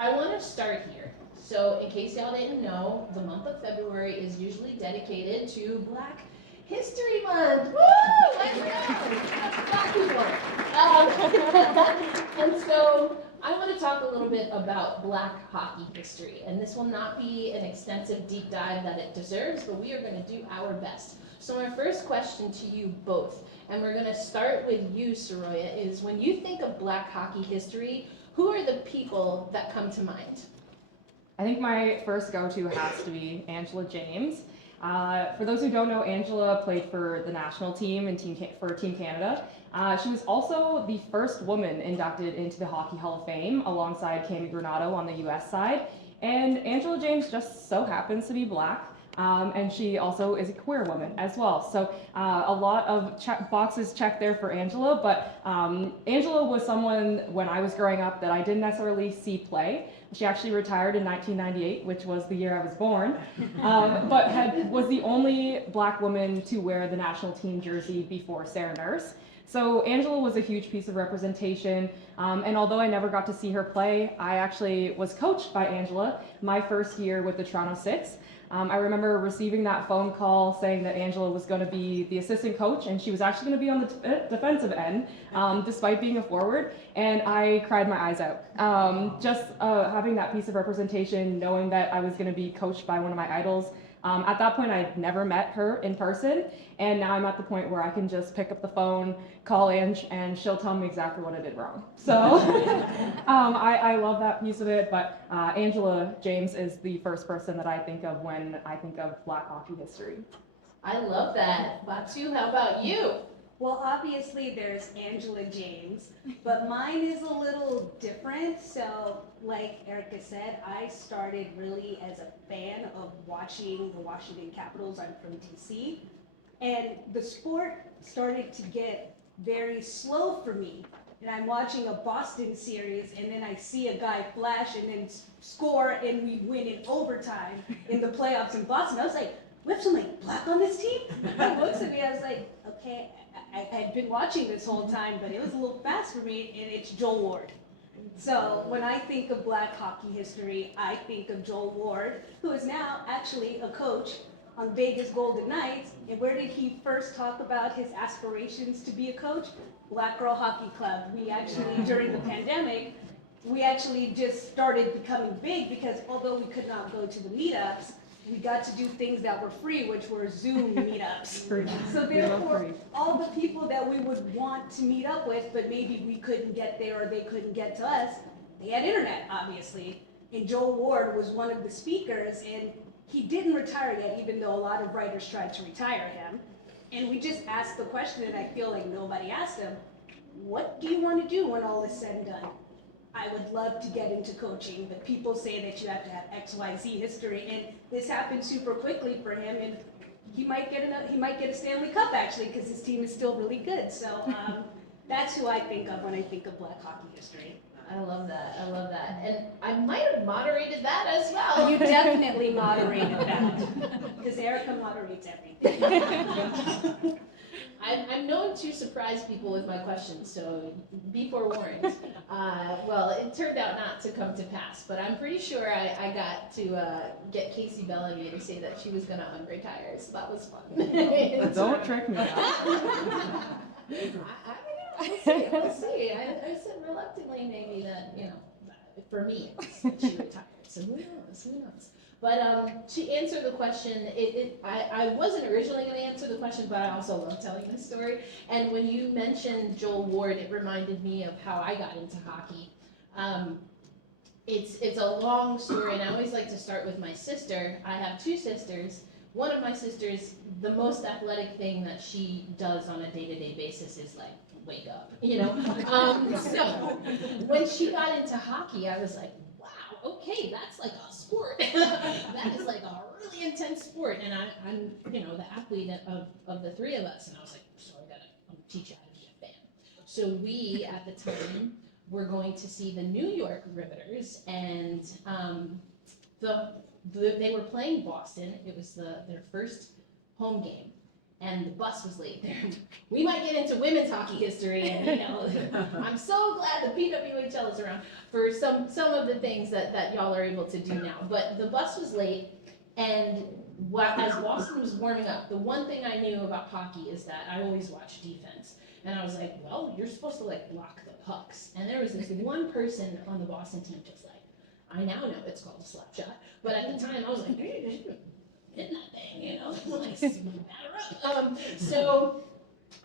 I want to start here. So in case y'all didn't know, the month of February is usually dedicated to Black History Month. Woo! Let's go! Black people. And so I want to talk a little bit about Black hockey history. And this will not be an extensive deep dive that it deserves, but we are going to do our best. So my first question to you both, and we're going to start with you, Saroya, is when you think of Black hockey history, who are the people that come to mind? I think my first go-to has to be Angela James. For those who don't know, Angela played for the national team and for Team Canada. She was also the first woman inducted into the Hockey Hall of Fame alongside Cammy Granato on the US side. And Angela James just so happens to be Black. And she also is a queer woman as well. So a lot of boxes checked there for Angela, but Angela was someone when I was growing up that I didn't necessarily see play. She actually retired in 1998, which was the year I was born, but was the only Black woman to wear the national team jersey before Sarah Nurse. So Angela was a huge piece of representation, and although I never got to see her play, I actually was coached by Angela my first year with the Toronto Six. I remember receiving that phone call saying that Angela was going to be the assistant coach and she was actually going to be on the defensive end, despite being a forward, and I cried my eyes out. Just having that piece of representation, knowing that I was going to be coached by one of my idols. At that point, I had never met her in person, and now I'm at the point where I can just pick up the phone, call Ange, and she'll tell me exactly what I did wrong. So I love that piece of it, but Angela James is the first person that I think of when I think of Black hockey history. I love that. Fatou, how about you? Well, obviously there's Angela James, but mine is a little different. So like Erica said, I started really as a fan of watching the Washington Capitals. I'm from DC. And the sport started to get very slow for me. And I'm watching a Boston series, and then I see a guy flash and then score, and we win in overtime in the playoffs in Boston. I was like, we have somebody Black on this team? He looks at me, I was like, okay, I had been watching this whole time, but it was a little fast for me, and it's Joel Ward. So when I think of Black hockey history, I think of Joel Ward, who is now actually a coach on Vegas Golden Knights. And where did he first talk about his aspirations to be a coach? Black Girl Hockey Club. We actually, during the pandemic, we actually just started becoming big because although we could not go to the meetups, we got to do things that were free, which were Zoom meetups. So therefore, all the people that we would want to meet up with, but maybe we couldn't get there or they couldn't get to us, they had internet, obviously. And Joel Ward was one of the speakers, and he didn't retire yet, even though a lot of writers tried to retire him. And we just asked the question, and I feel like nobody asked him, what do you want to do when all is said and done? I would love to get into coaching, but people say that you have to have XYZ history, and this happened super quickly for him, and he might get a Stanley Cup actually, because his team is still really good. So that's who I think of when I think of Black hockey history. I love that. I love that. And I might have moderated that as well. You definitely moderated that, because Erica moderates everything. I'm known to surprise people with my questions, so be forewarned. Well, it turned out not to come to pass, but I'm pretty sure I got to get Casey Bellamy to say that she was going to unretire, so that was fun. Don't trick me. We'll see. I said reluctantly maybe that, for me, she retired, so who knows. But to answer the question, I wasn't originally going to answer the question, but I also love telling this story. And when you mentioned Joel Ward, it reminded me of how I got into hockey. It's a long story, and I always like to start with my sister. I have two sisters. One of my sisters, the most athletic thing that she does on a day-to-day basis is like wake up, So when she got into hockey, I was like, okay, that's like a sport. That is like a really intense sport, and I'm the athlete of the three of us, and I was like, so I gotta teach you how to be a fan. So we at the time were going to see the New York Riveters, and they were playing Boston. It was their first home game, and the bus was late. We might get into women's hockey history, and I'm so glad the PWHL is around for some of the things that y'all are able to do now. But the bus was late, and as Boston was warming up, the one thing I knew about hockey is that I always watch defense. And I was like, well, you're supposed to like block the pucks. And there was this one person on the Boston team just like, I now know it's called a slap shot, but at the time I was like, hit that thing, like batter up. So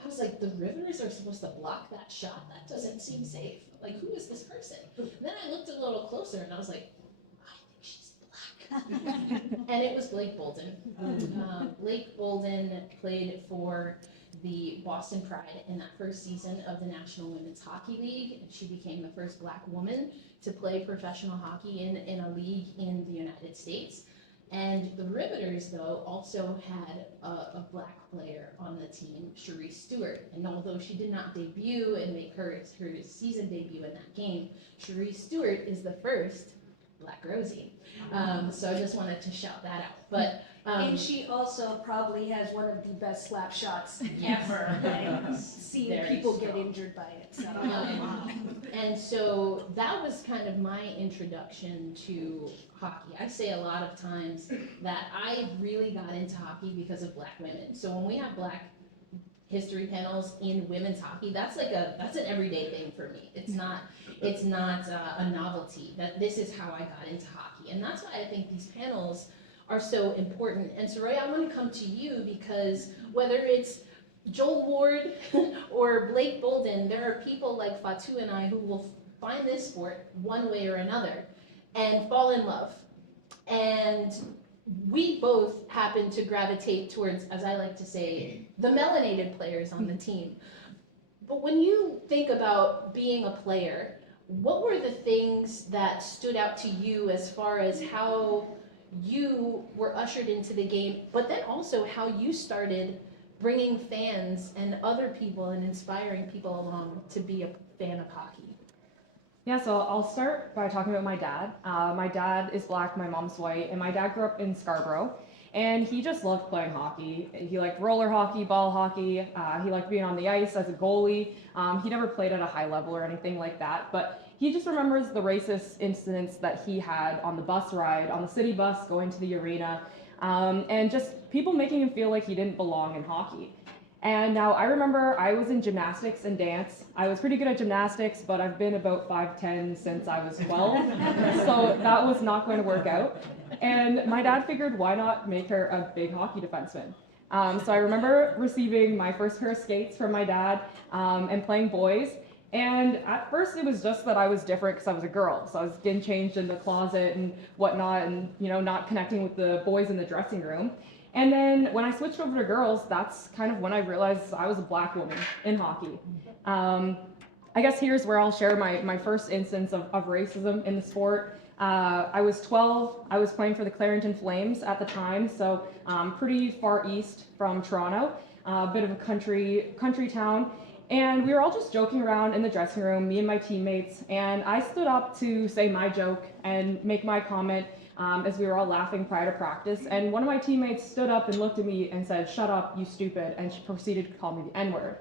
I was like, the Rivers are supposed to block that shot? That doesn't seem safe. Like, who is this person? And then I looked a little closer and I was like, I think she's black. And it was Blake Bolden. Blake Bolden played for the Boston Pride in that first season of the National Women's Hockey League. She became the first black woman to play professional hockey in a league in the United States. And the Riveters, though, also had a black player on the team, Cherie Stewart. And although she did not debut and make her season debut in that game, Cherie Stewart is the first Black Rosie. So I just wanted to shout that out. But and she also probably has one of the best slap shots ever. I've seen people get injured by it. So. And so that was kind of my introduction to hockey. I say a lot of times that I really got into hockey because of black women. So when we have black history panels in women's hockey, that's an everyday thing for me. It's not a novelty. That this is how I got into hockey, and that's why I think these panels are so important. And Saroya, I'm going to come to you because whether it's Joel Ward or Blake Bolden, there are people like Fatou and I who will find this sport one way or another and fall in love. And we both happen to gravitate towards, as I like to say, the melanated players on the team. But when you think about being a player, what were the things that stood out to you as far as how you were ushered into the game, but then also how you started bringing fans and other people and inspiring people along to be a fan of hockey? Yeah, so I'll start by talking about my dad. My dad is black, my mom's white, and my dad grew up in Scarborough, and he just loved playing hockey. He liked roller hockey, ball hockey. He liked being on the ice as a goalie. He never played at a high level or anything like that, but he just remembers the racist incidents that he had on the bus ride, on the city bus going to the arena, and just people making him feel like he didn't belong in hockey. And now I remember I was in gymnastics and dance. I was pretty good at gymnastics, but I've been about 5'10" since I was 12, so that was not going to work out. And my dad figured, why not make her a big hockey defenseman? So I remember receiving my first pair of skates from my dad and playing boys. And at first it was just that I was different because I was a girl. So I was getting changed in the closet and whatnot and, not connecting with the boys in the dressing room. And then when I switched over to girls, that's kind of when I realized I was a black woman in hockey. I guess here's where I'll share my first instance of racism in the sport. I was 12, I was playing for the Clarington Flames at the time, so pretty far east from Toronto, a bit of a country town. And we were all just joking around in the dressing room, me and my teammates, and I stood up to say my joke and make my comment as we were all laughing prior to practice. And one of my teammates stood up and looked at me and said, "Shut up, you stupid," and she proceeded to call me the N-word.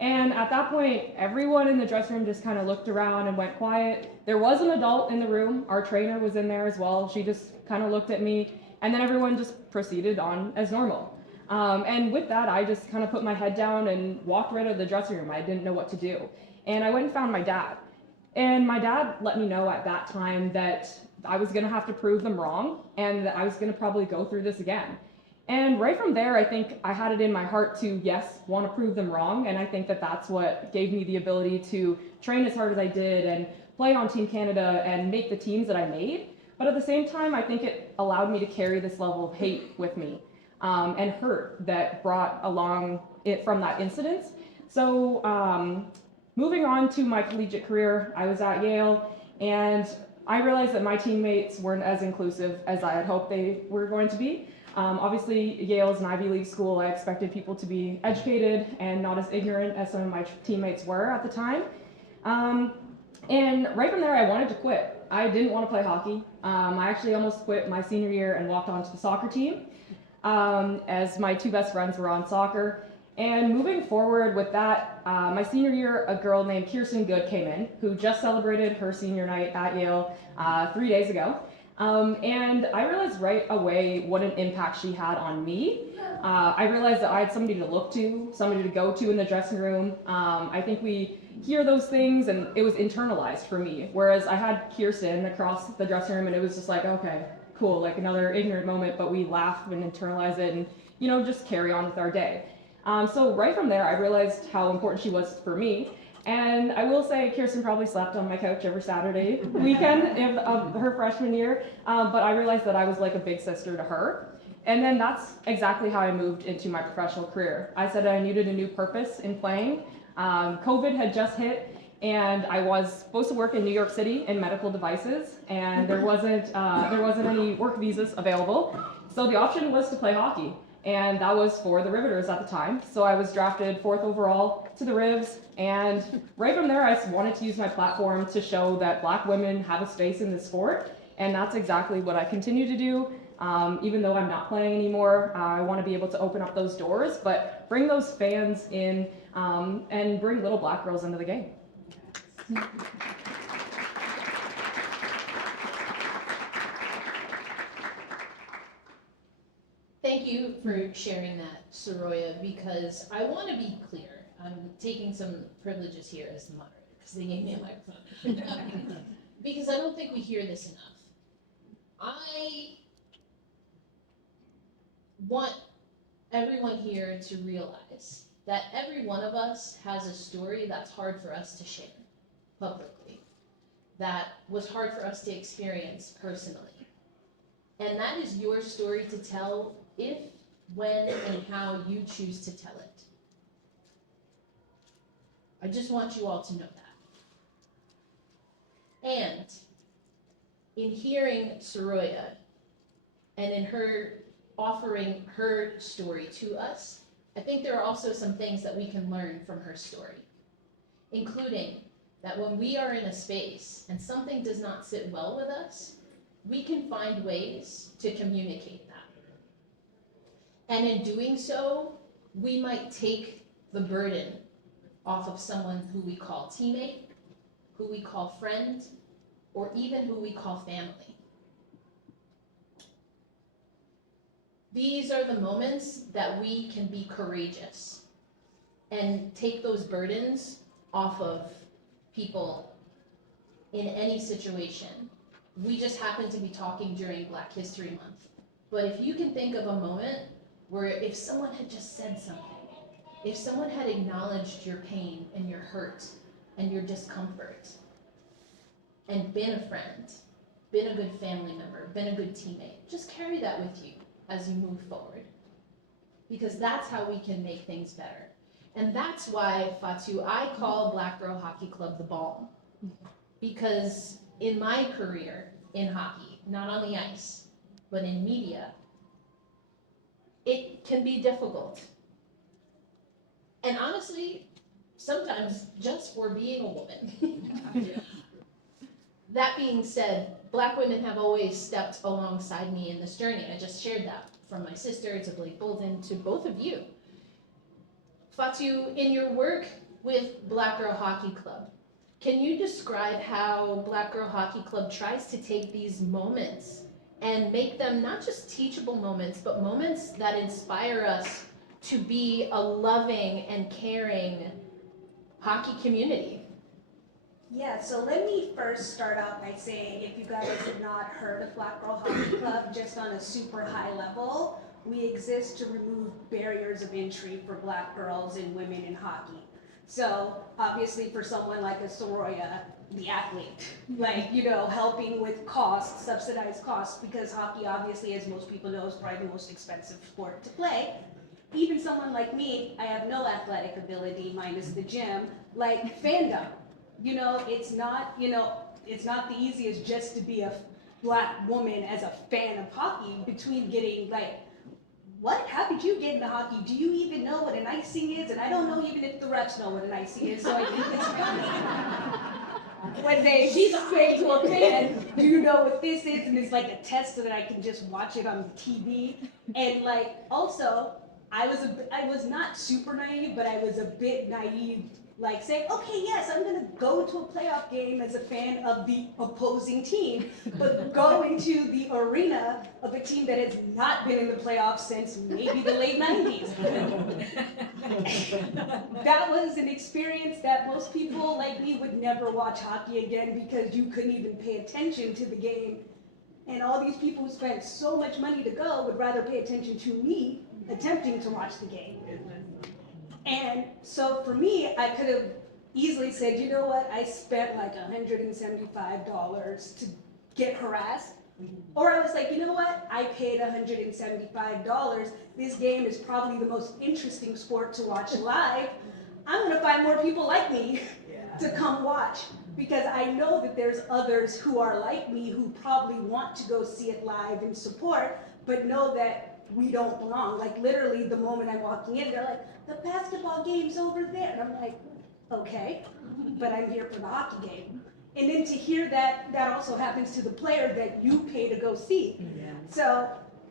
And at that point, everyone in the dressing room just kind of looked around and went quiet. There was an adult in the room, our trainer was in there as well. She just kind of looked at me, and then everyone just proceeded on as normal. And with that, I just kind of put my head down and walked right out of the dressing room. I didn't know what to do. And I went and found my dad. And my dad let me know at that time that I was going to have to prove them wrong and that I was going to probably go through this again. And right from there, I think I had it in my heart to, yes, want to prove them wrong. And I think that that's what gave me the ability to train as hard as I did and play on Team Canada and make the teams that I made. But at the same time, I think it allowed me to carry this level of hate with me. And hurt that brought along it from that incident. So moving on to my collegiate career, I was at Yale, and I realized that my teammates weren't as inclusive as I had hoped they were going to be. Obviously, Yale is an Ivy League school. I expected people to be educated and not as ignorant as some of my teammates were at the time. And right from there, I wanted to quit. I didn't want to play hockey. I actually almost quit my senior year and walked onto the soccer team. as my two best friends were on soccer. And moving forward with that, my senior year, a girl named Kirsten Good came in, who just celebrated her senior night at Yale 3 days ago. And I realized right away what an impact she had on me. I realized that I had somebody to look to, somebody to go to in the dressing room. I think we hear those things and it was internalized for me. Whereas I had Kirsten across the dressing room and it was just like, okay, cool, like another ignorant moment, but we laugh and internalize it and, you know, just carry on with our day. So right from there, I realized how important she was for me. And I will say Kirsten probably slept on my couch every Saturday weekend of her freshman year, but I realized that I was like a big sister to her. And then that's exactly how I moved into my professional career. I said I needed a new purpose in playing. COVID had just hit, and I was supposed to work in New York City in medical devices, and there wasn't any work visas available. So the option was to play hockey, and that was for the Riveters at the time. So I was drafted 4th overall to the Rivs, and right from there I wanted to use my platform to show that Black women have a space in this sport, and that's exactly what I continue to do. Even though I'm not playing anymore, I want to be able to open up those doors, but bring those fans in and bring little Black girls into the game. Thank you for sharing that, Saroya, because I want to be clear. I'm taking some privileges here as the moderator, because they gave me a microphone. Because I don't think we hear this enough. I want everyone here to realize that every one of us has a story that's hard for us to share publicly, that was hard for us to experience personally. And that is your story to tell if, when, and how you choose to tell it. I just want you all to know that. And in hearing Saroya and in her offering her story to us, I think there are also some things that we can learn from her story, including that when we are in a space and something does not sit well with us, we can find ways to communicate that. And in doing so, we might take the burden off of someone who we call teammate, who we call friend, or even who we call family. These are the moments that we can be courageous and take those burdens off of people in any situation. We just happen to be talking during Black History Month. But if you can think of a moment where if someone had just said something, if someone had acknowledged your pain and your hurt and your discomfort and been a friend, been a good family member, been a good teammate, just carry that with you as you move forward. Because that's how we can make things better. And that's why, Fatou, I call Black Girl Hockey Club the balm. Because in my career in hockey, not on the ice, but in media, it can be difficult. And honestly, sometimes just for being a woman. That being said, Black women have always stepped alongside me in this journey. I just shared that from my sister to Blake Bolden to both of you. Fatou, in your work with Black Girl Hockey Club, can you describe how Black Girl Hockey Club tries to take these moments and make them not just teachable moments, but moments that inspire us to be a loving and caring hockey community? Yeah, so let me first start out by saying, if you guys have not heard of Black Girl Hockey Club, just on a super high level, we exist to remove barriers of entry for Black girls and women in hockey. So obviously for someone like a Saroya, the athlete, like, you know, helping with costs, subsidized costs, because hockey obviously, as most people know, is probably the most expensive sport to play. Even someone like me, I have no athletic ability minus the gym, like fandom. You know, it's not the easiest just to be a Black woman as a fan of hockey, between getting like, what? How did you get into hockey? Do you even know what an icing is? And I don't know even if the refs know what an icing is, so I think it's when they say to a fan, do you know what this is? And it's like a test so that I can just watch it on the TV. And like, also, I was not super naive, but I was a bit naive, like saying, okay, yes, I'm gonna go to a playoff game as a fan of the opposing team, but go into the arena of a team that has not been in the playoffs since maybe the late 90s. That was an experience that most people like me would never watch hockey again because you couldn't even pay attention to the game. And all these people who spent so much money to go would rather pay attention to me attempting to watch the game. And so for me, I could have easily said, you know what, I spent like $175 to get harassed. Or I was like, you know what, I paid $175. This game is probably the most interesting sport to watch live. I'm gonna find more people like me to come watch because I know that there's others who are like me who probably want to go see it live and support, but know that we don't belong. Like literally the moment I'm walking in, they're like, the basketball game's over there. And I'm like, okay, but I'm here for the hockey game. And then to hear that that also happens to the player that you pay to go see. Yeah. So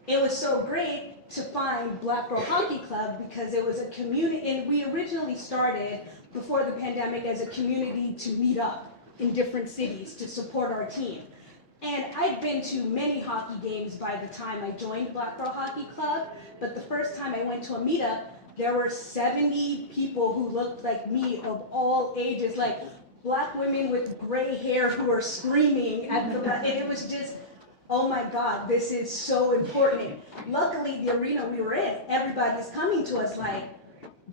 it was so great to find Black Girl Hockey Club because it was a community, and we originally started before the pandemic as a community to meet up in different cities to support our team. And I'd been to many hockey games by the time I joined Black Girl Hockey Club, but the first time I went to a meetup, there were 70 people who looked like me of all ages, like Black women with gray hair who are screaming at the, and it was just, oh my God, this is so important. Luckily, the arena we were in, everybody's coming to us like,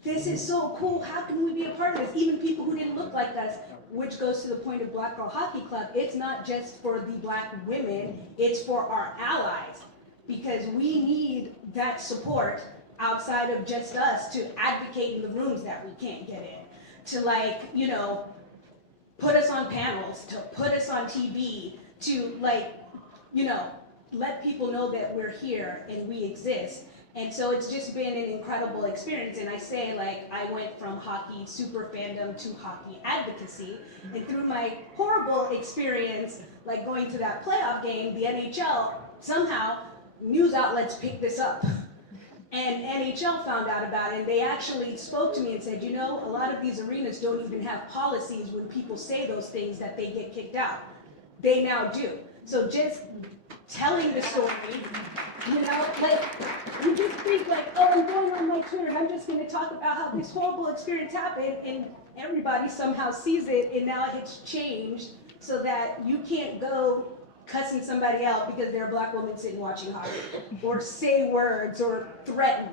this is so cool, how can we be a part of this? Even people who didn't look like us, which goes to the point of Black Girl Hockey Club. It's not just for the Black women, it's for our allies. Because we need that support outside of just us to advocate in the rooms that we can't get in. To like, you know, put us on panels, to put us on TV, to like, you know, let people know that we're here and we exist. And so it's just been an incredible experience. And I say, like, I went from hockey super fandom to hockey advocacy. And through my horrible experience, like going to that playoff game, the NHL, somehow news outlets picked this up. And NHL found out about it, and they actually spoke to me and said, you know, a lot of these arenas don't even have policies when people say those things that they get kicked out. They now do. So just telling the story, you know, like, you just think like, oh, I'm going on my Twitter and I'm just going to talk about how this horrible experience happened, and everybody somehow sees it, and now it's changed so that you can't go cussing somebody out because they're a Black woman sitting watching hockey, or say words or threaten.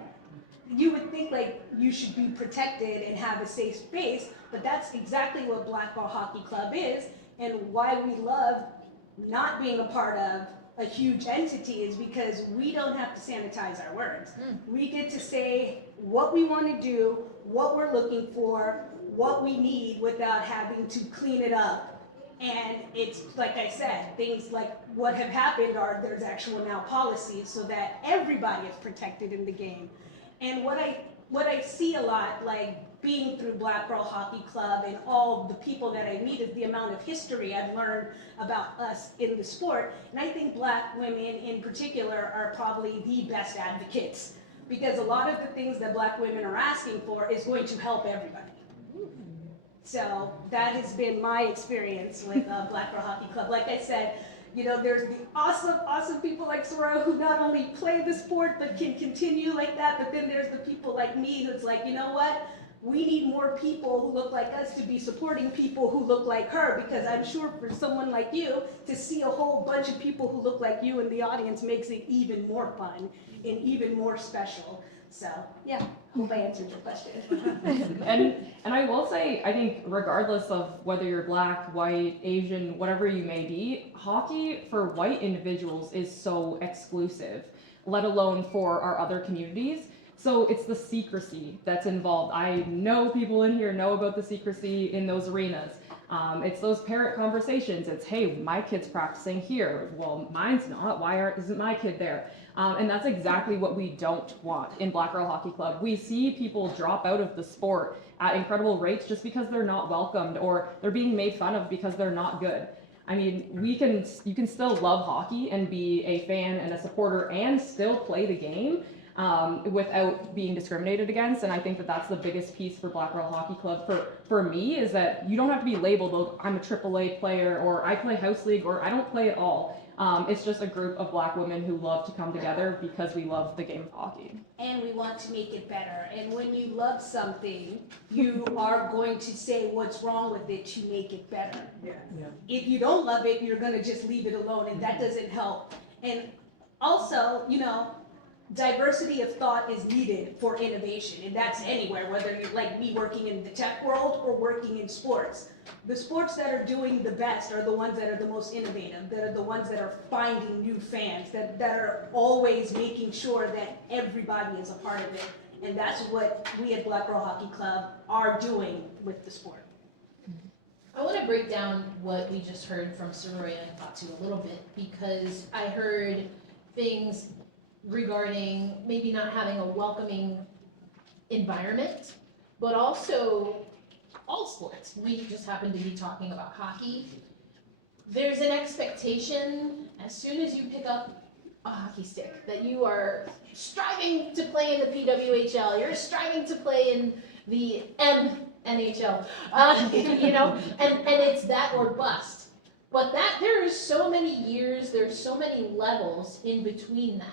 You would think like you should be protected and have a safe space, but that's exactly what Black Girl Hockey Club is, and why we love not being a part of a huge entity is because we don't have to sanitize our words. We get to say what we want to do, what we're looking for, what we need without having to clean it up. And it's, like I said, things like what have happened are there's actual now policies so that everybody is protected in the game. And what I see a lot, like being through Black Girl Hockey Club and all the people that I meet, is the amount of history I've learned about us in the sport. And I think Black women in particular are probably the best advocates, because a lot of the things that Black women are asking for is going to help everybody. So that has been my experience with Black Girl Hockey Club. Like I said, you know, there's the awesome people like Saroya who not only play the sport but can continue like that, but then there's the people like me who's like, you know what? We need more people who look like us to be supporting people who look like her, because I'm sure for someone like you, to see a whole bunch of people who look like you in the audience makes it even more fun and even more special. So, yeah, hope I answered your question. And I will say, I think regardless of whether you're Black, white, Asian, whatever you may be, hockey for white individuals is so exclusive, let alone for our other communities. So it's the secrecy that's involved. I know people in here know about the secrecy in those arenas. It's those parent conversations. It's, hey, my kid's practicing here. Well, mine's not. Why isn't my kid there? And that's exactly what we don't want in Black Girl Hockey Club. We see people drop out of the sport at incredible rates just because they're not welcomed or they're being made fun of because they're not good. I mean, you can still love hockey and be a fan and a supporter and still play the game without being discriminated against. And I think that that's the biggest piece for Black Girl Hockey Club for me, is that you don't have to be labeled, oh, I'm a AAA player, or I play house league, or I don't play at all. It's just a group of Black women who love to come together because we love the game of hockey. And we want to make it better. And when you love something, you are going to say what's wrong with it to make it better. Yeah. If you don't love it, you're going to just leave it alone, and that doesn't help. And also, diversity of thought is needed for innovation, and that's anywhere, whether you're like me working in the tech world or working in sports. The sports that are doing the best are the ones that are the most innovative, that are the ones that are finding new fans, that are always making sure that everybody is a part of it. And that's what we at Black Girl Hockey Club are doing with the sport. I want to break down what we just heard from Saroya and Fatou a little bit, because I heard things regarding maybe not having a welcoming environment, but also all sports. We just happen to be talking about hockey. There's an expectation as soon as you pick up a hockey stick that you are striving to play in the PWHL, you're striving to play in the NHL, and it's that or bust. But there is so many years, there's so many levels in between that.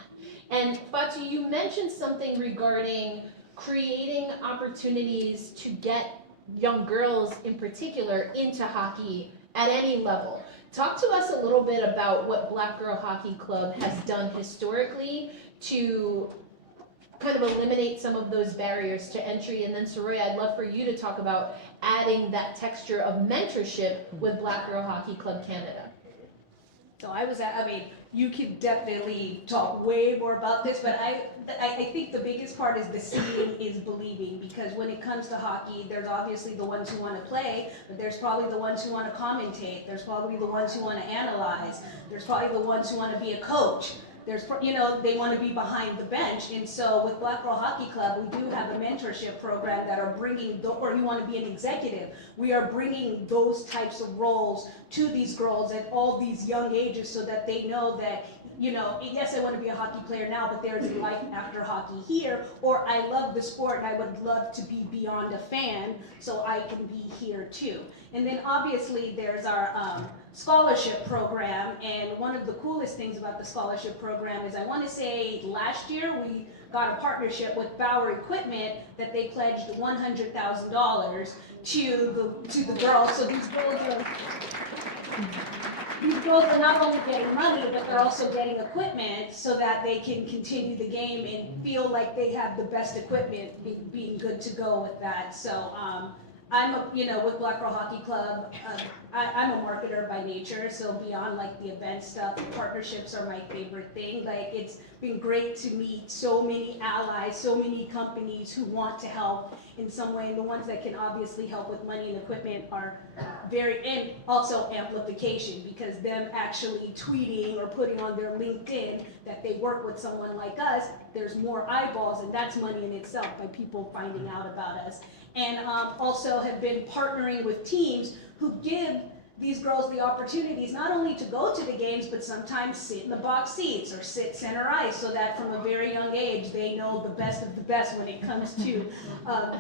And Fatou, you mentioned something regarding creating opportunities to get young girls in particular into hockey at any level. Talk to us a little bit about what Black Girl Hockey Club has done historically to kind of eliminate some of those barriers to entry. And then Saroya, I'd love for you to talk about adding that texture of mentorship with Black Girl Hockey Club Canada. So you could definitely talk way more about this, but I think the biggest part is the seeing is believing, because when it comes to hockey, there's obviously the ones who want to play, but there's probably the ones who want to commentate, there's probably the ones who want to analyze, there's probably the ones who want to be a coach. They want to be behind the bench. And so with Black Girl Hockey Club, we do have a mentorship program that are bringing, or you want to be an executive, we are bringing those types of roles to these girls at all these young ages so that they know that, yes, I want to be a hockey player now, but there's a life after hockey here, or I love the sport and I would love to be beyond a fan so I can be here too. And then obviously there's our scholarship program, and one of the coolest things about the scholarship program is I want to say last year we got a partnership with Bauer Equipment that they pledged $100,000 to the girls. So these girls are not only getting money, but they're also getting equipment so that they can continue the game and feel like they have the best equipment, being good to go with that. So with Black Girl Hockey Club, I'm a marketer by nature, so beyond like the event stuff, partnerships are my favorite thing. Like, it's been great to meet so many allies, so many companies who want to help in some way, and the ones that can obviously help with money and equipment are and also amplification, because them actually tweeting or putting on their LinkedIn that they work with someone like us, there's more eyeballs, and that's money in itself by people finding out about us. And also have been partnering with teams who give these girls the opportunities not only to go to the games, but sometimes sit in the box seats or sit center ice, so that from a very young age they know the best of the best when it comes to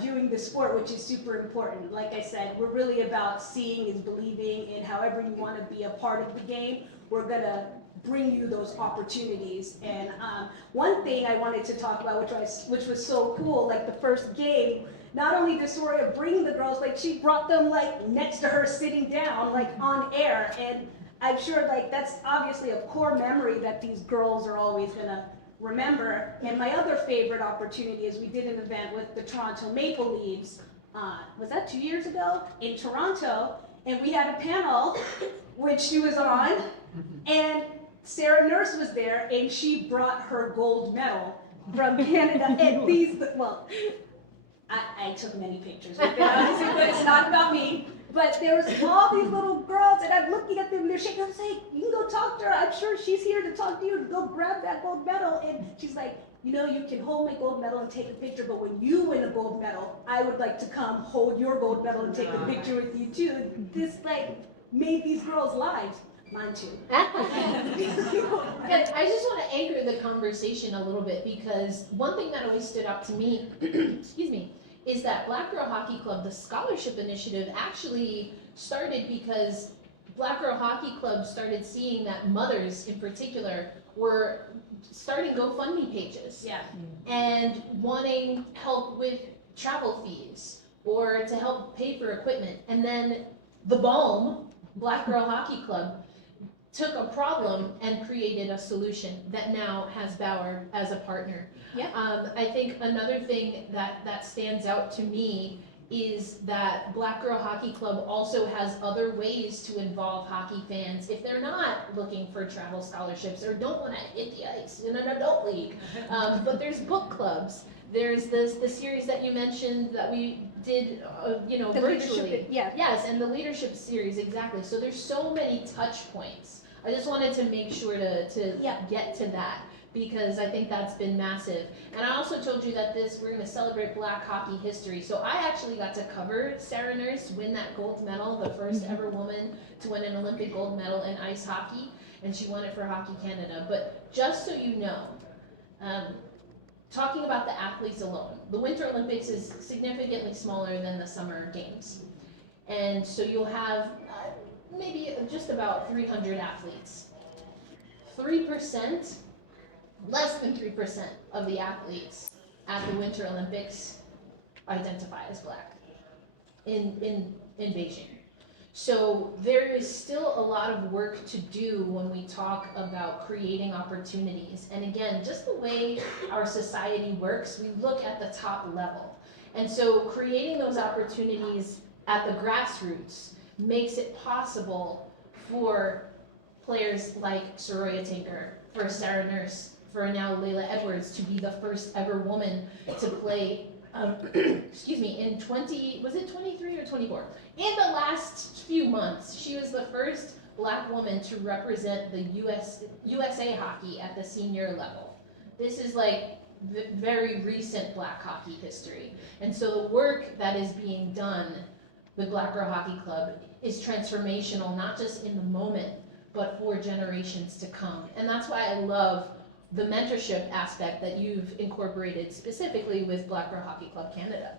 viewing the sport, which is super important. Like I said, we're really about seeing is believing, and however you want to be a part of the game, we're going to bring you those opportunities. And one thing I wanted to talk about, which was so cool, like the first game, not only did Saroya bring the girls, like she brought them like next to her sitting down, like on air. And I'm sure like that's obviously a core memory that these girls are always gonna remember. And my other favorite opportunity is we did an event with the Toronto Maple Leafs, was that 2 years ago? In Toronto, and we had a panel, which she was on, and Sarah Nurse was there, and she brought her gold medal from Canada. And I took many pictures with it, honestly, but it's not about me. But there was all these little girls, and I'm looking at them, and they're shaking. I'm saying, you can go talk to her. I'm sure she's here to talk to you, to go grab that gold medal. And she's like, you know, you can hold my gold medal and take a picture, but when you win a gold medal, I would like to come hold your gold medal and take a picture with you too. This like made these girls' lives, mine too. And I just want to anchor the conversation a little bit because one thing that always stood out to me, excuse me, is that Black Girl Hockey Club, the scholarship initiative, actually started because Black Girl Hockey Club started seeing that mothers in particular were starting GoFundMe pages. Yeah. And wanting help with travel fees or to help pay for equipment. And then the Balm, Black Girl Hockey Club, took a problem and created a solution that now has Bauer as a partner. Yeah. I think another thing that stands out to me is that Black Girl Hockey Club also has other ways to involve hockey fans if they're not looking for travel scholarships or don't want to hit the ice in an adult league. But there's book clubs. There's the series that you mentioned that we did, The virtually. leadership, yeah. Yes, and the leadership series, exactly. So there's so many touch points. I just wanted to make sure to Yeah. get to that because I think that's been massive. And I also told you that we're gonna celebrate Black hockey history. So I actually got to cover Sarah Nurse win that gold medal, the first ever woman to win an Olympic gold medal in ice hockey, and she won it for Hockey Canada. But just so you know, talking about the athletes alone, the Winter Olympics is significantly smaller than the Summer Games. And so you'll have maybe just about 300 athletes. 3%, less than 3% of the athletes at the Winter Olympics identify as Black in Beijing. So there is still a lot of work to do when we talk about creating opportunities. And again, just the way our society works, we look at the top level. And so creating those opportunities at the grassroots makes it possible for players like Saroya Tinker, for Sarah Nurse, for now Layla Edwards to be the first ever woman to play, in 23 or 24? In the last few months, she was the first Black woman to represent the USA hockey at the senior level. This is like very recent Black hockey history. And so the work that is being done with Black Girl Hockey Club is transformational, not just in the moment, but for generations to come. And that's why I love the mentorship aspect that you've incorporated specifically with Black Girl Hockey Club Canada.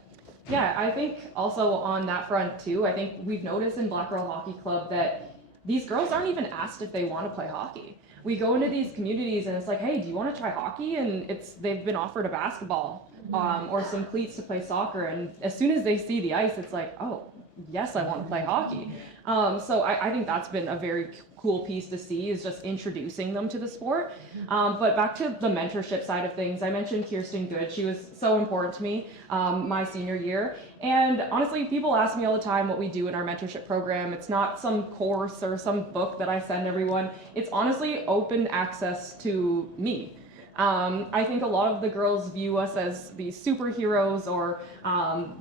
Yeah, I think also on that front too, I think we've noticed in Black Girl Hockey Club that these girls aren't even asked if they want to play hockey. We go into these communities and it's like, hey, do you want to try hockey? And they've been offered a basketball or some cleats to play soccer. And as soon as they see the ice, it's like, oh, yes, I want to play hockey. So I think that's been a very cool piece to see, is just introducing them to the sport. But back to the mentorship side of things, I mentioned Kirsten Good. She was so important to me my senior year. And honestly, people ask me all the time what we do in our mentorship program. It's not some course or some book that I send everyone. It's honestly open access to me. I think a lot of the girls view us as these superheroes or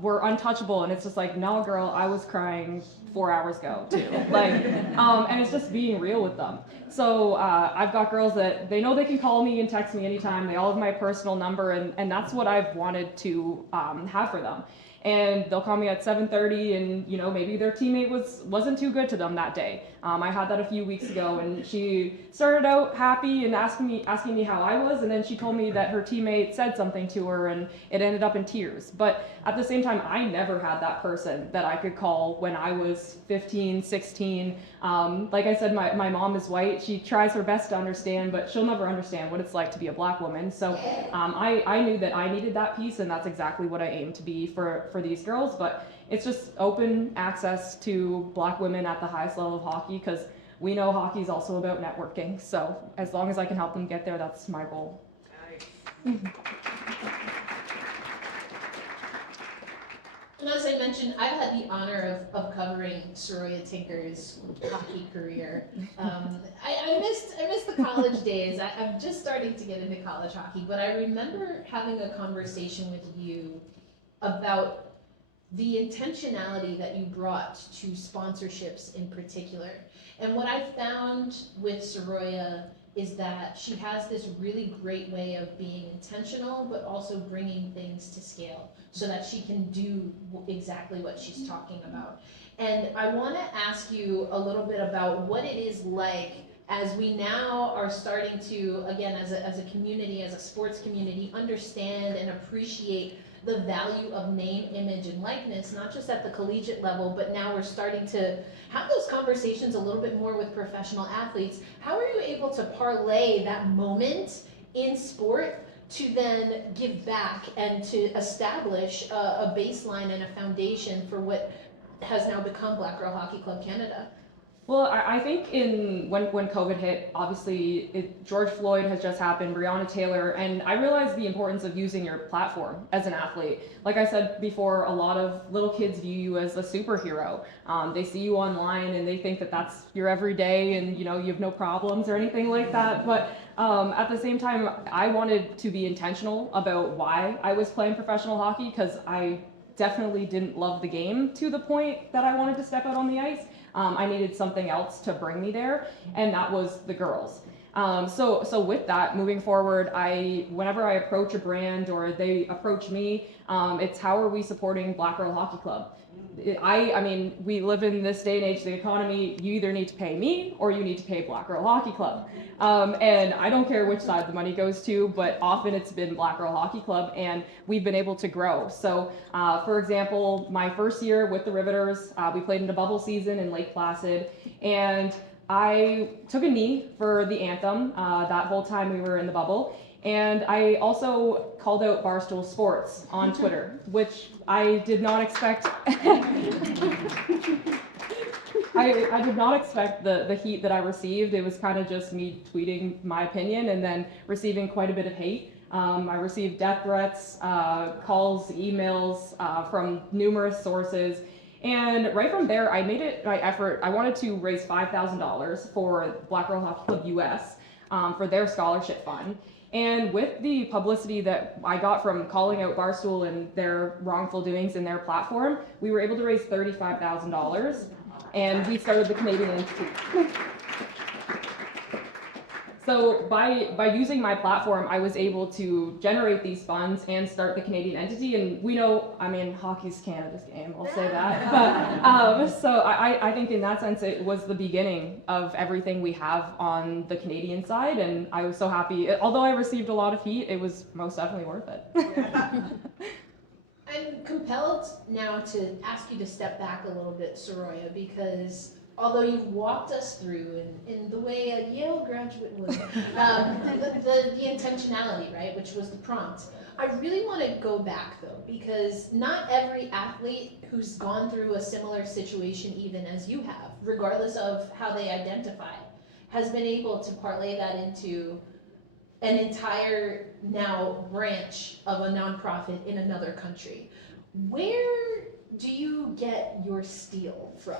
we're untouchable, and it's just like, no, girl, I was crying 4 hours ago too. And it's just being real with them. So I've got girls that they know they can call me and text me anytime. They all have my personal number, and that's what I've wanted to have for them. And they'll call me at 7:30, and maybe their teammate wasn't too good to them that day. I had that a few weeks ago, and she started out happy and asking me how I was, and then she told me that her teammate said something to her, and it ended up in tears. But at the same time, I never had that person that I could call when I was 15, 16. Like I said, my mom is white. She tries her best to understand, but she'll never understand what it's like to be a Black woman. So I knew that I needed that piece, and that's exactly what I aim to be for these girls. But it's just open access to Black women at the highest level of hockey, because we know hockey is also about networking. So as long as I can help them get there, that's my goal. And as I mentioned, I've had the honor of covering Saroya Tinker's hockey career. I missed the college days. I'm just starting to get into college hockey, but I remember having a conversation with you about the intentionality that you brought to sponsorships in particular. And what I found with Saroya is that she has this really great way of being intentional, but also bringing things to scale so that she can do exactly what she's talking about. And I want to ask you a little bit about what it is like as we now are starting to, again, as a community, as a sports community, understand and appreciate the value of name, image, and likeness, not just at the collegiate level, but now we're starting to have those conversations a little bit more with professional athletes. How are you able to parlay that moment in sport to then give back and to establish a baseline and a foundation for what has now become Black Girl Hockey Club Canada? Well, I think when COVID hit, obviously George Floyd has just happened, Breonna Taylor, and I realized the importance of using your platform as an athlete. Like I said before, a lot of little kids view you as a superhero. They see you online and they think that that's your everyday and you have no problems or anything like that. But at the same time, I wanted to be intentional about why I was playing professional hockey, because I definitely didn't love the game to the point that I wanted to step out on the ice. I needed something else to bring me there, and that was the girls. So with that, moving forward, whenever I approach a brand or they approach me, it's how are we supporting Black Girl Hockey Club? I mean, we live in this day and age, the economy, you either need to pay me or you need to pay Black Girl Hockey Club. And I don't care which side the money goes to, but often it's been Black Girl Hockey Club, and we've been able to grow. So, for example, my first year with the Riveters, we played in a bubble season in Lake Placid, and I took a knee for the anthem that whole time we were in the bubble. And I also called out Barstool Sports on Twitter, which I did not expect. I did not expect the heat that I received. It was kind of just me tweeting my opinion and then receiving quite a bit of hate. I received death threats, calls, emails from numerous sources. And right from there, I made it my effort. I wanted to raise $5,000 for Black Girl Hockey Club US for their scholarship fund. And with the publicity that I got from calling out Barstool and their wrongful doings in their platform, we were able to raise $35,000, and we started the Canadian Institute. So by using my platform, I was able to generate these funds and start the Canadian entity. And we know, I mean, hockey's Canada's game, I'll say that. But so I think in that sense, it was the beginning of everything we have on the Canadian side. And I was so happy. Although I received a lot of heat, it was most definitely worth it. I'm compelled now to ask you to step back a little bit, Saroya, because although you've walked us through in the way a Yale graduate would, the intentionality, right, which was the prompt. I really want to go back though, because not every athlete who's gone through a similar situation even as you have, regardless of how they identify, has been able to parlay that into an entire now branch of a nonprofit in another country. Where do you get your steel from?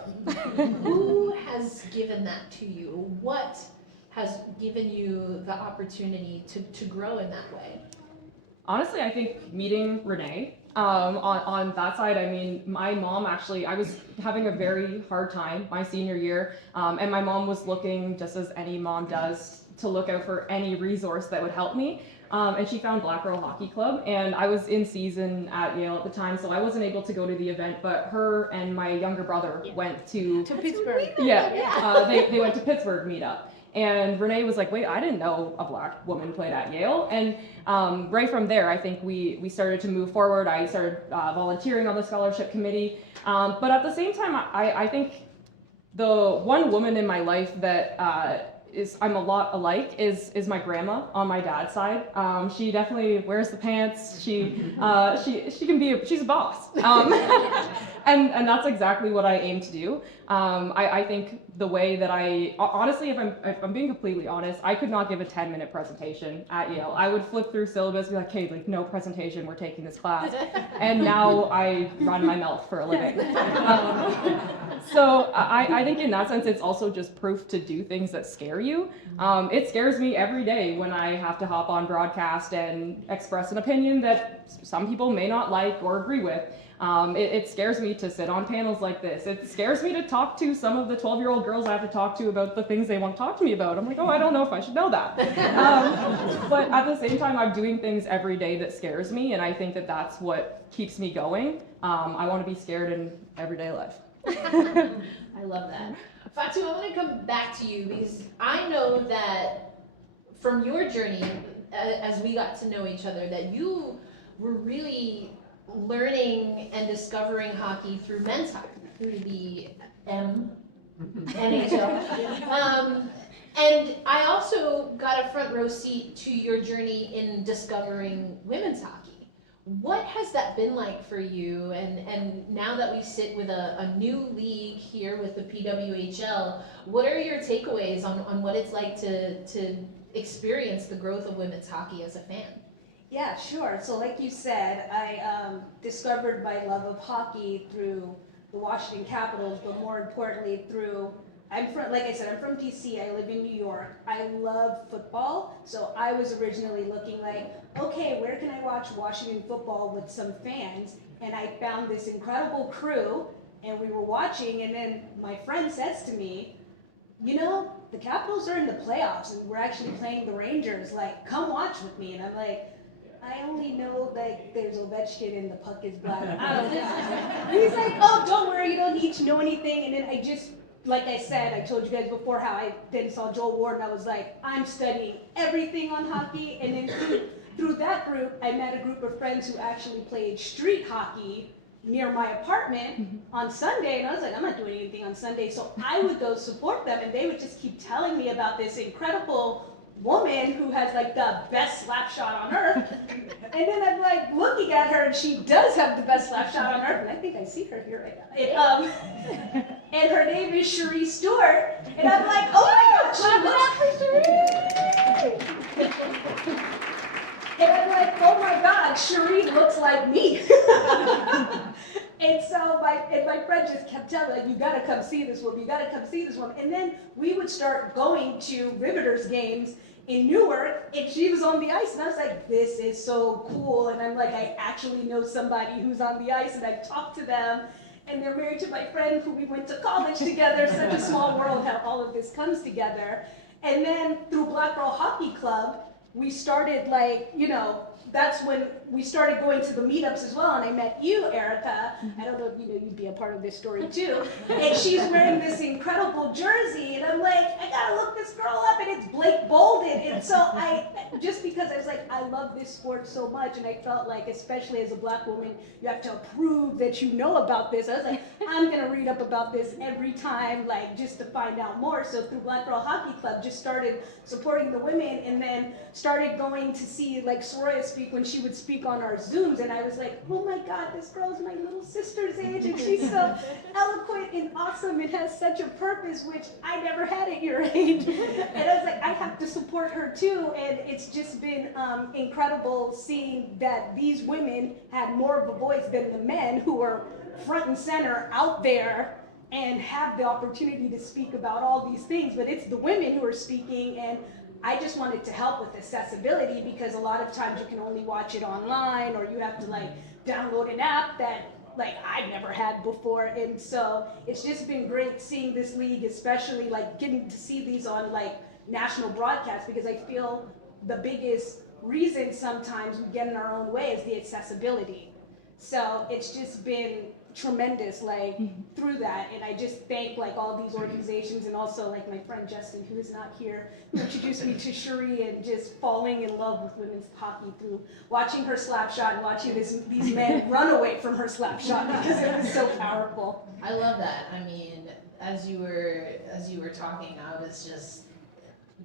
Who has given that to you? What has given you the opportunity to grow in that way? Honestly, I think meeting Renee, on that side, I mean, my mom actually, I was having a very hard time my senior year, and my mom was looking, just as any mom does, to look out for any resource that would help me. And she found Black Girl Hockey Club, and I was in season at Yale at the time, so I wasn't able to go to the event, but her and my younger brother went to Pittsburgh. They went to Pittsburgh meetup. And Renee was like, wait, I didn't know a Black woman played at Yale. And right from there, I think we started to move forward. I started volunteering on the scholarship committee. But at the same time, I think the one woman in my life that I'm a lot alike is my grandma on my dad's side. She definitely wears the pants. She can be she's a boss. And that's exactly what I aim to do. I think the way that honestly, if I'm being completely honest, I could not give a 10-minute presentation at Yale. I would flip through syllabus, be like, hey, like no presentation, we're taking this class. And now I run my mouth for a living. So I think in that sense, it's also just proof to do things that scare you. It scares me every day when I have to hop on broadcast and express an opinion that some people may not like or agree with. It scares me to sit on panels like this. It scares me to talk to some of the 12-year-old girls I have to talk to about the things they want to talk to me about. I'm like, oh, I don't know if I should know that. But at the same time, I'm doing things every day that scares me, and I think that that's what keeps me going. I want to be scared in everyday life. I love that. Fatou, I want to come back to you because I know that from your journey, as we got to know each other, that you were really learning and discovering hockey through men's hockey, through the NHL. And I also got a front row seat to your journey in discovering women's hockey. What has that been like for you? And now that we sit with a new league here with the PWHL, what are your takeaways on what it's like to experience the growth of women's hockey as a fan? Yeah, sure. So like you said, I discovered my love of hockey through the Washington Capitals, but more importantly like I said, I'm from DC, I live in New York. I love football, so I was originally looking like, okay, where can I watch Washington football with some fans? And I found this incredible crew, and we were watching, and then my friend says to me, you know, the Capitals are in the playoffs, and we're actually playing the Rangers, like, come watch with me. And I'm like, I only know like there's Ovechkin and the puck is black. I don't know. And he's like, oh, don't worry, you don't need to know anything. And then I just, like I said, I told you guys before how I then saw Joel Ward and I was like, I'm studying everything on hockey. And then through that group, I met a group of friends who actually played street hockey near my apartment on Sunday. And I was like, I'm not doing anything on Sunday. So I would go support them and they would just keep telling me about this incredible woman who has like the best slap shot on earth. And then I'm like looking at her and she does have the best slap shot on earth. And I think I see her here right now. And her name is Cherie Stewart. And I'm like, oh my God, she looks And I'm like, oh my God, Cherie looks like me. And so my friend just kept telling me, like, you gotta come see this woman, you gotta come see this woman. And then we would start going to Riveters games in Newark, and she was on the ice, and I was like, this is so cool. And I'm like, I actually know somebody who's on the ice, and I talked to them, and they're married to my friend who we went to college together. Such a small world how all of this comes together. And then through Black Girl Hockey Club, we started like, you know, that's when we started going to the meetups as well, and I met you, Erica. I don't know if you know you'd be a part of this story too. And she's wearing this incredible jersey, and I'm like, I gotta look this girl up, and it's Blake Bolden. And so just because I was like, I love this sport so much, and I felt like, especially as a Black woman, you have to prove that you know about this. I was like, I'm gonna read up about this every time, like just to find out more. So through Black Girl Hockey Club, just started supporting the women, and then started going to see like Saroya speak when she would speak on our Zooms, and I was like, oh my God, this girl's my little sister's age, and she's so eloquent and awesome and has such a purpose, which I never had at your age. And I was like, I have to support her too, and it's just been incredible seeing that these women had more of a voice than the men who are front and center out there and have the opportunity to speak about all these things, but it's the women who are speaking. And I just wanted to help with accessibility, because a lot of times you can only watch it online, or you have to like download an app that like I've never had before. And so it's just been great seeing this league, especially like getting to see these on like national broadcasts, because I feel the biggest reason sometimes we get in our own way is the accessibility. So it's just been tremendous like through that, and I just thank like all these organizations, and also like my friend Justin, who is not here, who introduced me to Cherie, and just falling in love with women's hockey through watching her slap shot and watching these men run away from her slap shot because it was so powerful. I love that. I mean, as you were talking, I was just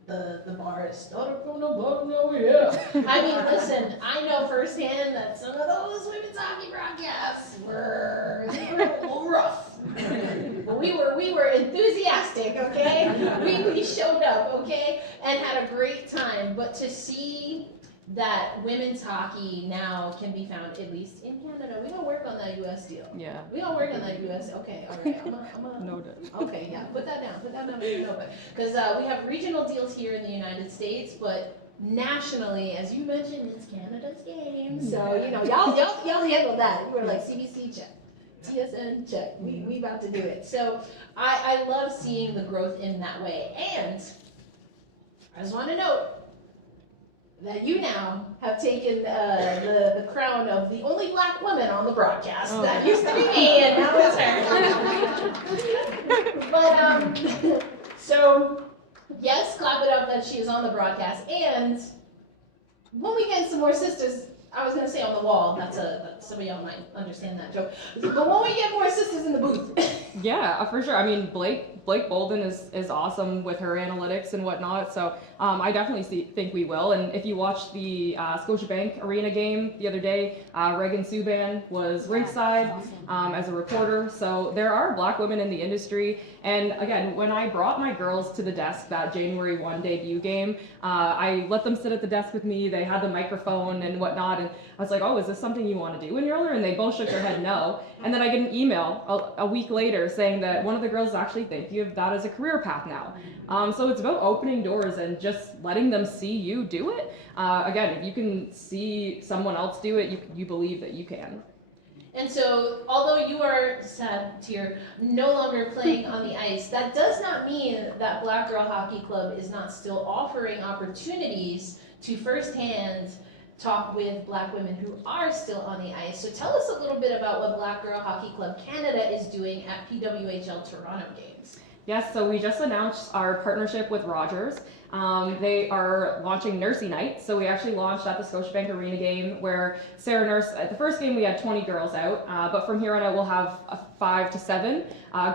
the bar is started from the bottom, oh yeah. I mean, listen, I know firsthand that some of those women's hockey broadcasts were a little rough. But we were enthusiastic, okay? We showed up, okay, and had a great time. But to see that women's hockey now can be found, at least in Canada. We don't work on that U.S. deal. Yeah. We don't work on that U.S. Okay, all right. I'm a Noted. Okay, yeah, put that down in your notebook. Because we have regional deals here in the United States, but nationally, as you mentioned, it's Canada's game. So, you know, y'all handle that. You were like, CBC check, TSN check. We about to do it. So I love seeing the growth in that way. And I just want to note that you now have taken the crown of the only black woman on the broadcast. Oh. That used to be me, and now it's her. But so yes, clap it up that she is on the broadcast. And when we get some more sisters, I was gonna say on the wall. Some of y'all might understand that joke. But when we get more sisters in the booth. Yeah, for sure. I mean, Blake Bolden is awesome with her analytics and whatnot. So I definitely think we will. And if you watched the Scotiabank Arena game the other day, Reagan Subban was ringside as a reporter. So there are black women in the industry. And again, when I brought my girls to the desk that January 1 debut game, I let them sit at the desk with me. They had the microphone and whatnot. And I was like, oh, is this something you want to do when you're older? And they both shook their head no. And then I get an email a week later saying that one of the girls is actually thinking of that as a career path now. So it's about opening doors and just letting them see you do it. Again, if you can see someone else do it, you believe that you can. And so, although you are, sad tear, no longer playing on the ice, that does not mean that Black Girl Hockey Club is not still offering opportunities to firsthand talk with black women who are still on the ice. So tell us a little bit about what Black Girl Hockey Club Canada is doing at PWHL Toronto games. Yes, so we just announced our partnership with Rogers. They are launching Nursey Night. So we actually launched at the Scotiabank Arena game where Sarah Nurse, at the first game we had 20 girls out, but from here on out we'll have 5 to 7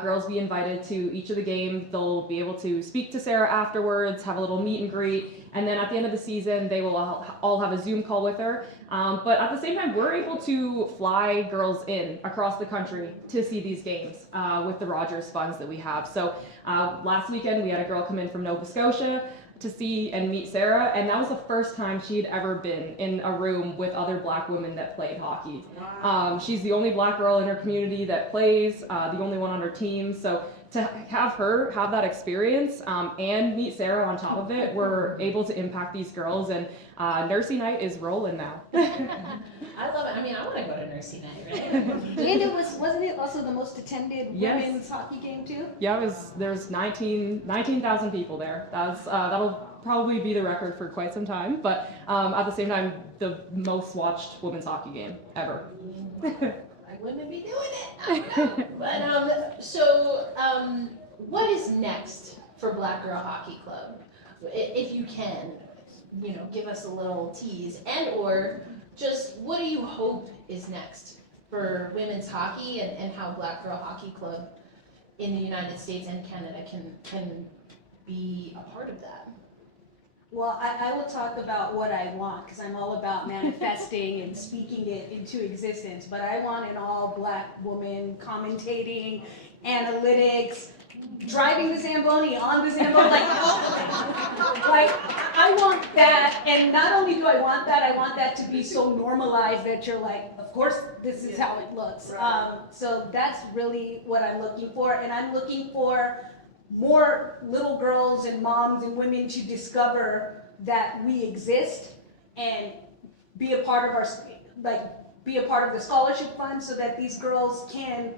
girls be invited to each of the games. They'll be able to speak to Sarah afterwards, have a little meet and greet, and then at the end of the season they will all have a Zoom call with her. But at the same time, we're able to fly girls in across the country to see these games with the Rogers funds that we have. So last weekend we had a girl come in from Nova Scotia to see and meet Sarah, and that was the first time she'd ever been in a room with other black women that played hockey. Wow. She's the only black girl in her community that plays, the only one on her team. So to have her have that experience and meet Sarah on top of it, we're able to impact these girls, and Nursey Night is rolling now. I love it. I mean, I want to go to Nursey Night, right? And it wasn't it also the most attended Yes. women's hockey game too? Yeah, there's 19,000 people there. That'll probably be the record for quite some time, but at the same time, the most watched women's hockey game ever. I wouldn't be doing it. I don't know. But so what is next for Black Girl Hockey Club? If you can, give us a little tease, and or just what do you hope is next for women's hockey and how Black Girl Hockey Club in the United States and Canada can be a part of that? Well, I will talk about what I want because I'm all about manifesting and speaking it into existence. But I want an all-black woman commentating, analytics, driving the Zamboni, on the Zamboni, like I want that. And not only do I want that to be so normalized that you're like, of course, this is how it looks. Right. So that's really what I'm looking for. And I'm looking for more little girls and moms and women to discover that we exist and be a part of the scholarship fund so that these girls can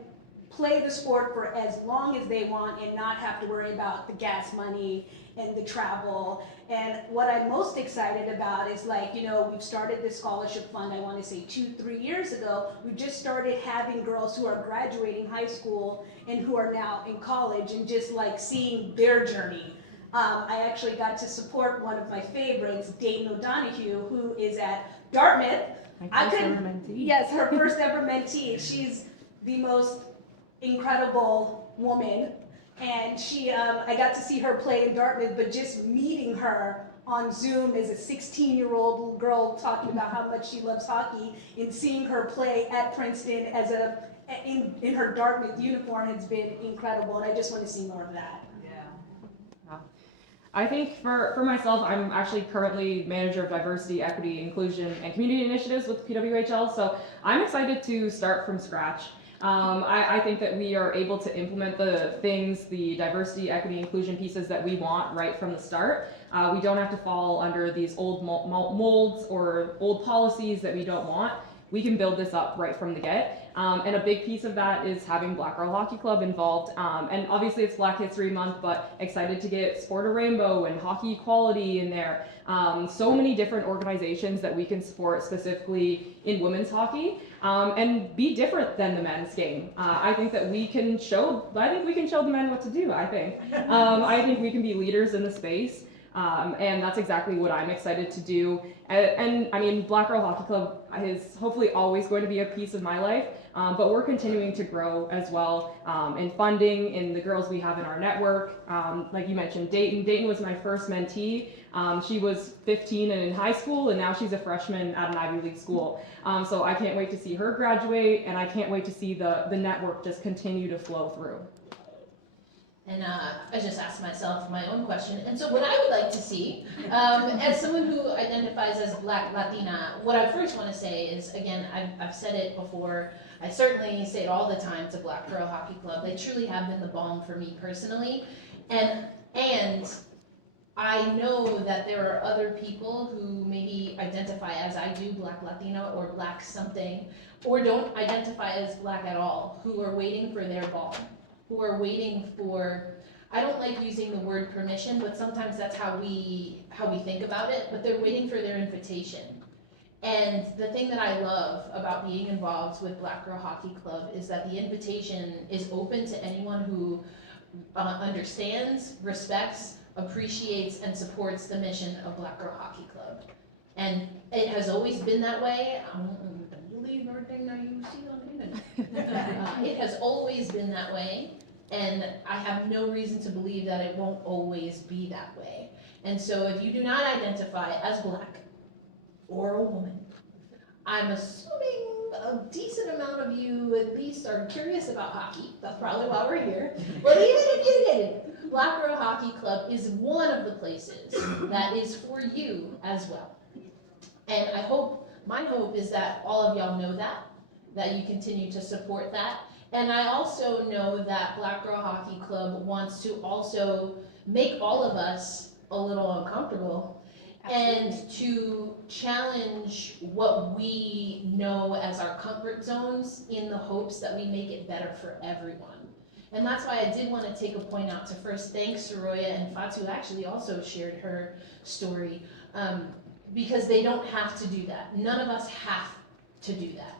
play the sport for as long as they want and not have to worry about the gas money and the travel. And what I'm most excited about is we've started this scholarship fund, I want to say 2-3 years ago. We've just started having girls who are graduating high school and who are now in college and just seeing their journey. I actually got to support one of my favorites, Dayton O'Donohue, who is at Dartmouth. Yes, her first ever mentee. She's the most incredible woman. And I got to see her play in Dartmouth, but just meeting her on Zoom as a 16-year-old little girl talking about how much she loves hockey and seeing her play at Princeton in her Dartmouth uniform has been incredible, and I just want to see more of that. Yeah. I think for myself, I'm actually currently manager of diversity, equity, inclusion, and community initiatives with PWHL, so I'm excited to start from scratch. I think that we are able to implement the things, the diversity, equity, inclusion pieces that we want right from the start. We don't have to fall under these old molds or old policies that we don't want. We can build this up right from the get. And a big piece of that is having Black Girl Hockey Club involved. And obviously it's Black History Month, but excited to get Sport a Rainbow and Hockey Equality in there. So many different organizations that we can support specifically in women's hockey and be different than the men's game. I think we can show the men what to do, I think. I think we can be leaders in the space. And that's exactly what I'm excited to do. And I mean, Black Girl Hockey Club is hopefully always going to be a piece of my life, but we're continuing to grow as well in funding, in the girls we have in our network. Like you mentioned, Dayton. Dayton was my first mentee. She was 15 and in high school, and now she's a freshman at an Ivy League school. So I can't wait to see her graduate, and I can't wait to see the network just continue to flow through. And I just asked myself my own question. And so what I would like to see, as someone who identifies as Black Latina, what I first want to say is, again, I've said it before, I certainly say it all the time to Black Girl Hockey Club. They truly have been the balm for me personally. And I know that there are other people who maybe identify as I do, Black Latina or Black something, or don't identify as Black at all, who are waiting for their balm. Who are waiting for, I don't like using the word permission, but sometimes that's how we think about it, but they're waiting for their invitation. And the thing that I love about being involved with Black Girl Hockey Club is that the invitation is open to anyone who understands, respects, appreciates, and supports the mission of Black Girl Hockey Club. And it has always been that way. I don't believe everything that you see on the internet. It has always been that way. And I have no reason to believe that it won't always be that way. And so if you do not identify as Black or a woman, I'm assuming a decent amount of you at least are curious about hockey. That's probably why we're here. But even if you didn't, Black Girl Hockey Club is one of the places that is for you as well. And my hope is that all of y'all know that you continue to support that. And I also know that Black Girl Hockey Club wants to also make all of us a little uncomfortable. Absolutely. And to challenge what we know as our comfort zones in the hopes that we make it better for everyone. And that's why I did want to take a point out to first thank Saroya and Fatou actually also shared her story because they don't have to do that. None of us have to do that.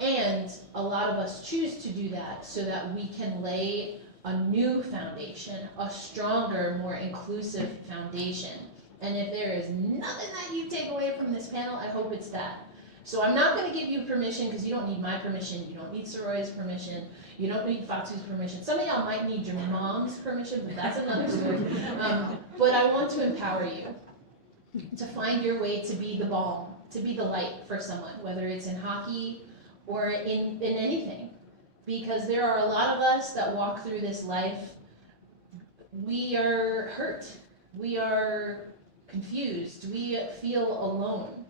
And a lot of us choose to do that so that we can lay a new foundation, a stronger, more inclusive foundation. And if there is nothing that you take away from this panel, I hope it's that. So I'm not going to give you permission because you don't need my permission, you don't need Saroya's permission, you don't need Fatou's permission. Some of y'all might need your mom's permission, but that's another story. But I want to empower you to find your way to be the balm, to be the light for someone, whether it's in hockey, or in anything, because there are a lot of us that walk through this life, we are hurt, we are confused, we feel alone.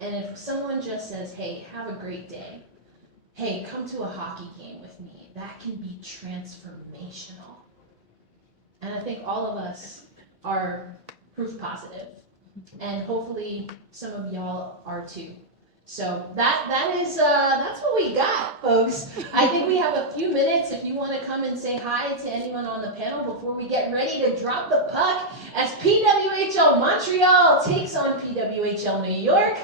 And if someone just says, hey, have a great day, hey, come to a hockey game with me, that can be transformational. And I think all of us are proof positive, and hopefully some of y'all are too. So that's what we got, folks. I think we have a few minutes if you want to come and say hi to anyone on the panel before we get ready to drop the puck as PWHL Montreal takes on PWHL New York.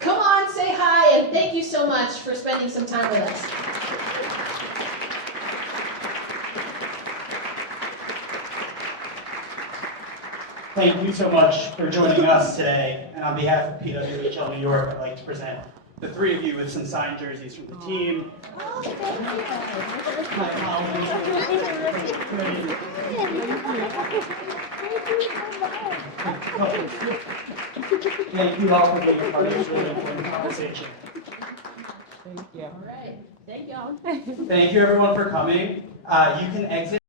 Come on, say hi, and thank you so much for spending some time with us. Thank you so much for joining us today. And on behalf of PWHL New York, I'd like to present the three of you with some signed jerseys from the team. Oh, thank you. My apologies. Thank you all for being a part of this really important conversation. Thank you. All right, thank y'all. Thank you everyone for coming. You can exit.